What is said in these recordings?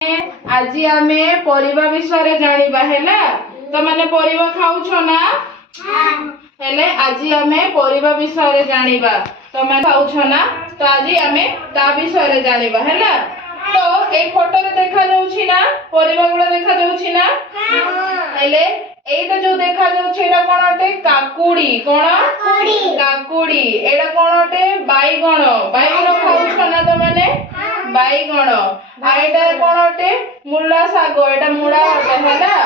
आज आम परिवा विषय जानिबा हैला तो माने परिवा खाउछ ना हेले आज आम परिवा विषय जानिबा तो माने खाउछ ना तो आज आम ता विषय जानिबा हैला। तो ए फोटो रे देखा जाउछि ना परिवा गुला देखा जाउछि ना हेले एटा जो देखा जाउछि एटा कोन अटे काकुडी कोन काकुडी एटा कोन अटे बाईगण बाईगण खाउछ ना तो माने बाईगण आ एटा कोन अटे मुला साग एटा मुला अटे हैला।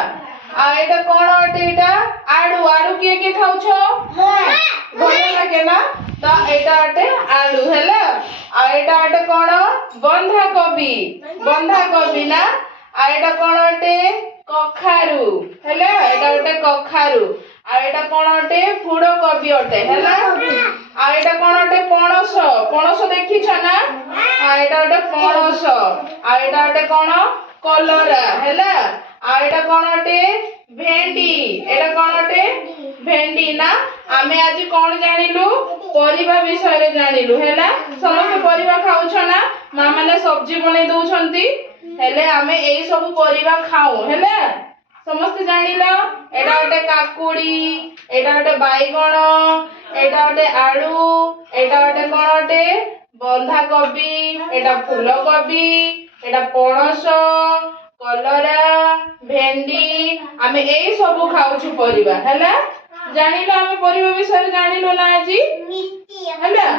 आ एटा कोन अटे एटा आलू आलू के खाउछ भल लागे ना तो एटा अटे आलू हैला। आ एटा अटे कोन बंधा कोबी ना आ एटा कोन अटे कखारू हैला एटा अटे कखारू आ एटा कोन अटे फूड कोबी अटे हैला। आ एटा कोन अटे पणस पणस देखिछ ना आ एटा अटे पणस आ एटा अटे कोन कलरा हैला। आ एटा कोन अटे भेंडी एटा कोन अटे भेंडी ना आमे आज कोन जानिलु परिवा विषय जानिलु हैला। समस्त परिवा खाउछ ना मां माने सब्जी बनै दउछंती हेले आमे एई सब परिवा खाऊ हैला। समस्त जानिला एटा अटे काकुडी एटा अटे बाईगण एटा अटे आलू एटा अटे कोन अटे बंधा कोबी एटा फूल कोबी एटा पणस कलरा भेंडी आमे एई सब खाउछु परिवा हैला। जानिलो आमे परिवा विषय जानिलो ना आज हैला।